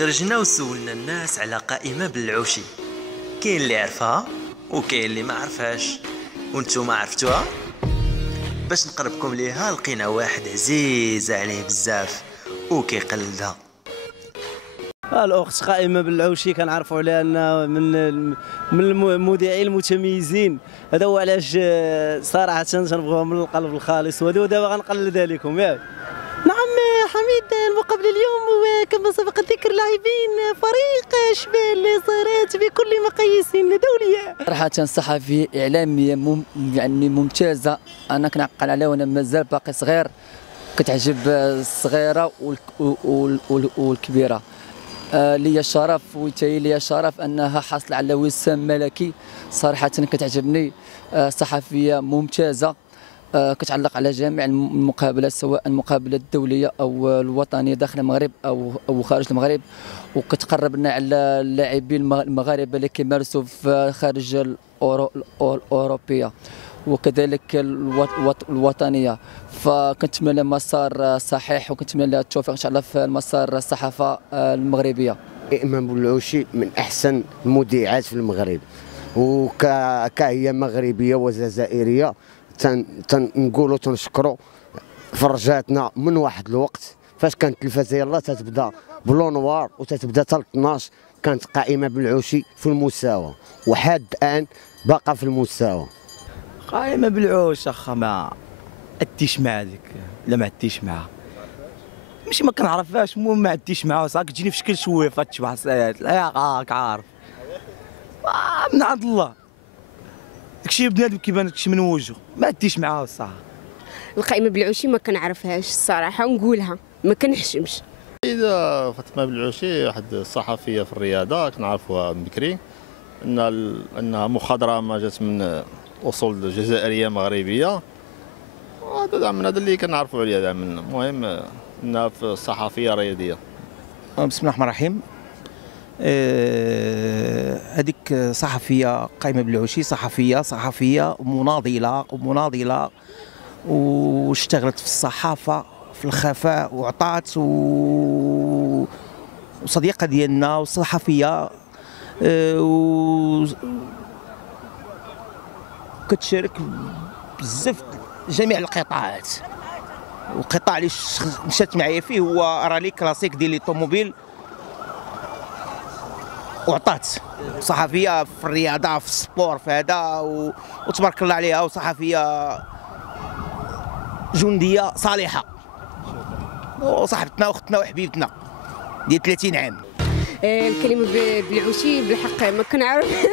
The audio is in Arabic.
خرجنا وسولنا الناس على قائمة بالعوشي، كاين اللي عرفها وكاين اللي ما عرفهاش، وانتوما عرفتوها؟ باش نقربكم ليها لقينا واحد عزيز عليه بزاف وكيقلدها. الاخت قائمه بالعوشي كنعرفوا عليها انها من المذيعين المتميزين. هذا هو علاش صراحه تنبغيوها من القلب الخالص، ودابا غنقلدها لكم ياك. نعم حميد، المقابله اليوم كما سبق الذكر لاعبين فريق شبال صارت بكل مقاييس دوليه. صراحه صحفيه اعلاميه يعني ممتازه، انا كنعقل عليها وانا مازال باقي صغير، كتعجب الصغيره والكبيره. لي الشرف وتاهي لي الشرف انها حاصله على وسام ملكي، صراحه كتعجبني، صحفيه ممتازه، كتعلق على جميع المقابلات سواء المقابله الدوليه او الوطنيه داخل المغرب او خارج المغرب، وكتقرب لنا على اللاعبين المغاربه اللي كيمارسوا في خارج الاوروبيه وكذلك الوطنيه. فكنتمنى مسار صحيح وكنتمنى لها التوفيق ان شاء الله في مسار الصحافه المغربيه. إمام بلعوشي من احسن المذيعات في المغرب، وكهي مغربيه وجزائريه تنقولوا تنشكروا. فرجاتنا من واحد الوقت فاش كانت التلفازه يلاه تتبدا بلو نوار وتتبدا حتى 12 كانت قائمه بالعوشي في المستوى، وحد الان باقا في المستوى. قائمه بالعوش اخا ما عديش مع هذيك، لا ما عديش معها، ماشي ما كنعرفهاش، المهم ما عديش معها، صافي كتجيني في شكل شويفه تشبع الساعات، لا راك عارف من عند الله، داكشي بنادم كيبان داكشي من وجهه، ما عديش معها الصراحه. القائمه بالعوشي ما كنعرفهاش الصراحه، ونقولها ما كنحشمش. إذا فاطمه بالعوشي واحد الصحفيه في الرياضه كنعرفوها من بكري، انها مخضرمه جات من اصول جزائريه مغربيه، هذا من هذا اللي كنعرفوا عليها. المهم انها في الصحفيه رياضيه. بسم الله الرحمن الرحيم. هذيك صحفيه قائمه بالعوشي، صحفيه مناضله واشتغلت في الصحافه في الخفاء وعطات وصديقه ديالنا وصحفيه، كتشارك بزاف جميع القطاعات. والقطاع اللي مشات معايا فيه هو رالي كلاسيك ديال لي طوموبيل، وعطات صحفيه في الرياضه في السبور في هذا وتبارك الله عليها، وصحفيه جنديه صالحه وصاحبتنا واختنا وحبيبتنا ديال 30 عام. الكلمه بالعوشي بالحق ما كنعرف